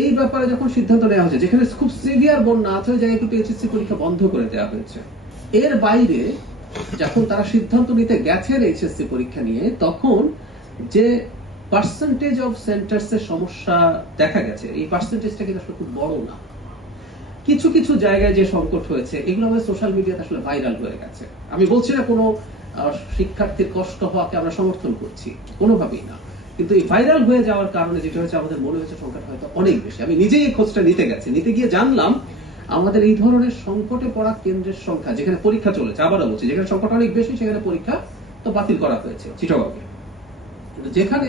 এই ব্যাপারে যখন সিদ্ধান্ত নেওয়া হয়েছে, যেখানে খুব সিভিয়ার বন্যা আছে, ওই জায়গায় কিন্তু এইচএসসি পরীক্ষা বন্ধ করে দেওয়া হয়েছে। এর বাইরে যখন তারা সিদ্ধান্ত নিতে গেছেন এইচএসসি পরীক্ষা নিয়ে, তখন যে পার্সেন্টেজ অফ সেন্টার্স এর সমস্যা দেখা গেছে, এই পার্সেন্টেজটা কিন্তু আসলে খুব বড় না। কিছু কিছু জায়গায় যে সংকট হয়েছে, এগুলো আমাদের সোশ্যাল মিডিয়াতে আসলে ভাইরাল হয়ে গেছে। আমি বলছি না কোনো শিক্ষার্থীর কষ্ট হওয়াকে আমরা সমর্থন করছি, কোনোভাবেই না, কিন্তু এই ভাইরাল হয়ে যাওয়ার কারণে যেটা হয়েছে, আমাদের মনে হয়েছে সংকট হয়তো অনেক বেশি। আমি নিজেই এই খোঁজটা নিতে গিয়ে জানলাম আমাদের এই ধরনের সংকটে পড়া কেন্দ্রের সংখ্যা, যেখানে পরীক্ষা চলেছে, আবারও বলছি, যেখানে সংকট অনেক বেশি, সেখানে পরীক্ষা তো বাতিল করা হয়েছে চিটাগংয়ে, কিন্তু যেখানে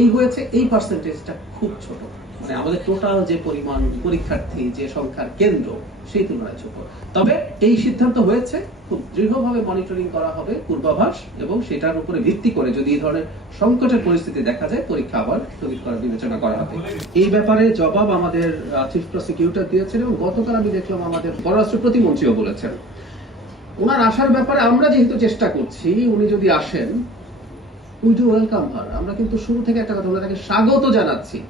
এই হয়েছে, এই পার্সেন্টেজটা খুব ছোট। মানে আমাদের টোটাল যে পরিমাণ পরীক্ষার্থী, যে সংখ্যার কেন্দ্র, সেই তুলনায় ছোট। তবে এই সিদ্ধান্ত হয়েছে, খুব দৃঢ়ভাবে মনিটরিং করা হবে, পূর্বাভাস, এবং সেটার উপরে ভিত্তি করে যদি এই ধরনের সংকটের পরিস্থিতি দেখা যায়, পরীক্ষা আবার স্থগিত করার বিবেচনা করা হবে। এই ব্যাপারে জবাব আমাদের চিফ প্রসিকিউটর দিয়েছেন, এবং গতকাল আমি দেখলাম আমাদের পররাষ্ট্র প্রতিমন্ত্রীও বলেছেন। ওনার আসার ব্যাপারে আমরা যেহেতু চেষ্টা করছি, উনি যদি আসেন, উই ডু ওয়েলকাম হার। আমরা কিন্তু শুরু থেকে একটা কথা, আমরা তাকে স্বাগত জানাচ্ছি।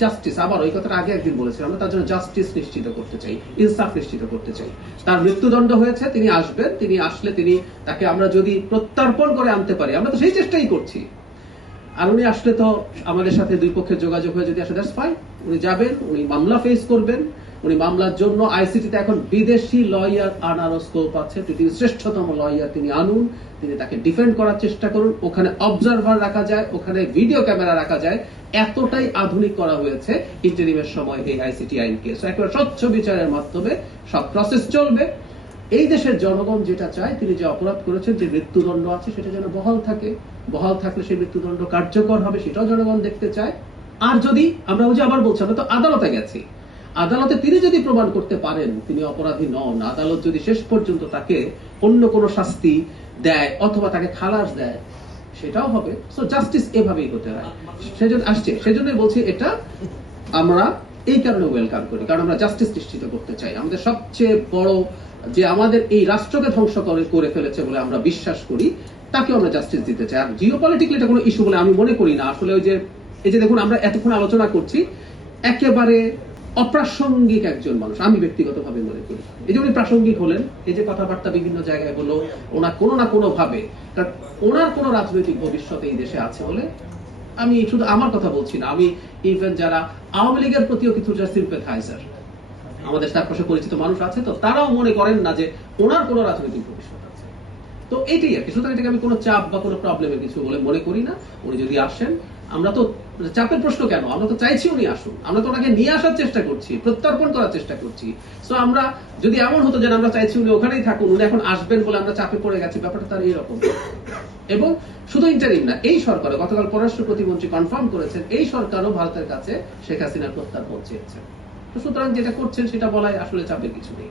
জাস্টিস, আবার ওই কথাটা আগে একদিন বলেছিলাম, আমরা তার জন্য জাস্টিস নিশ্চিত করতে চাই, ইনসাফ নিশ্চিত করতে চাই। তার মৃত্যুদণ্ড হয়েছে, তিনি আসবেন, তিনি আসলে তাকে আমরা যদি প্রত্যর্পণ করে আনতে পারি, আমরা তো সেই চেষ্টাই করছি। আর উনি আসলে তো আমাদের সাথে দুই পক্ষের যোগাযোগ হয়ে যদি আসে, দ্যাটস ফাইন। উনি যাবেন, উনি মামলা ফেস করবেন, উনি মামলার জন্য আইসিটিতে এখন বিদেশি লয়ার আনারও স্কোপ আছে। পৃথিবীর শ্রেষ্ঠতম লয়ার তিনি আনুন, তিনি তাকে ডিফেন্ড করার চেষ্টা করুন। ওখানে অবজারভার রাখা যায়, ওখানে ভিডিও ক্যামেরা রাখা যায়, এতটাই আধুনিক করা হয়েছে ইন্টারিমের সময় এই আইসিটি আইনকে। একেবারে স্বচ্ছ বিচারের মাধ্যমে সব প্রসেস চলবে। এই দেশের জনগণ যেটা চায়, তিনি যে অপরাধ করেছেন, যে মৃত্যুদণ্ড আছে, সেটা যেন বহাল থাকে। বহাল থাকলে সেই মৃত্যুদণ্ড কার্যকর হবে, সেটাও জনগণ দেখতে চায়। আর যদি আমরা আবার বলছি, আমরা তো আদালতে গেছি, আদালতে তিনি যদি প্রমাণ করতে পারেন তিনি অপরাধী নন, আদালত যদি শেষ পর্যন্ত তাকে অন্য কোনো শাস্তি দেয় অথবা তাকে খালাস দেয়, সেটাও হবে। সো জাস্টিস এভাবেই হতে হয়। সেজন্য আসছে, সেজন্যই বলছি এটা আমরা এই কারণে ওয়েলকাম করি, কারণ আমরা জাস্টিস নিশ্চিত করতে চাই। আমাদের সবচেয়ে বড় যে আমাদের এই রাষ্ট্রকে ধ্বংস করে ফেলেছে বলে আমরা বিশ্বাস করি, তাকেও আমরা জাস্টিস দিতে চাই। আর জিওপলিটিক্যালি এটা কোনো ইস্যু বলে আমি মনে করি না। আসলে এই যে দেখুন, আমরা এতক্ষণ আলোচনা করছি, একেবারে অপ্রাসঙ্গিক একজন মানুষ আমি ব্যক্তিগতভাবে মনে করি। এই যে উনি প্রাসঙ্গিক হলেন, এই যে কথাবার্তা বিভিন্ন জায়গায় হলো, ওনার কোনো না কোনো ভাবে, কারণ ওনার কোনো রাজনৈতিক ভবিষ্যৎ এই দেশে আছে বলে, আমি শুধু আমার কথা বলছি না, আমি ইভেন যারা আওয়ামী লীগের প্রতিও কিছু সিম্প্যাথাইজার, আমাদের চারপাশে পরিচিত মানুষ আছে, তো তারাও মনে করেন না যে ওনার কোনো রাজনৈতিক ভবিষ্যৎ আছে। তো এইটাই আর কি। সুতরাং এটাকে আমি কোনো চাপ বা কোনো প্রবলেমের কিছু বলে মনে করি না। উনি যদি আসেন, আমরা তো চাপের প্রশ্ন কেন, আমরা তো চাইছি উনি আসুন, আমরা তো ওনাকে নিয়ে আসার চেষ্টা করছি, প্রত্যর্পণ করার চেষ্টা করছি। সো আমরা যদি এমন হতো যে আমরা চাইছি উনি ওখানেই থাকুন, উনি এখন আসবেন বলে আমরা চাপে পড়ে গেছি, ব্যাপারটা তার এইরকম। এবং শুধু ইন্টারিম না, এই সরকারও, গতকাল পররাষ্ট্র প্রতিমন্ত্রী কনফার্ম করেছেন, এই সরকারও ভারতের কাছে শেখ হাসিনার প্রত্যার্পণ চেয়েছেন। সুতরাং যেটা করছেন সেটা বলায় আসলে চাপের কিছু নেই।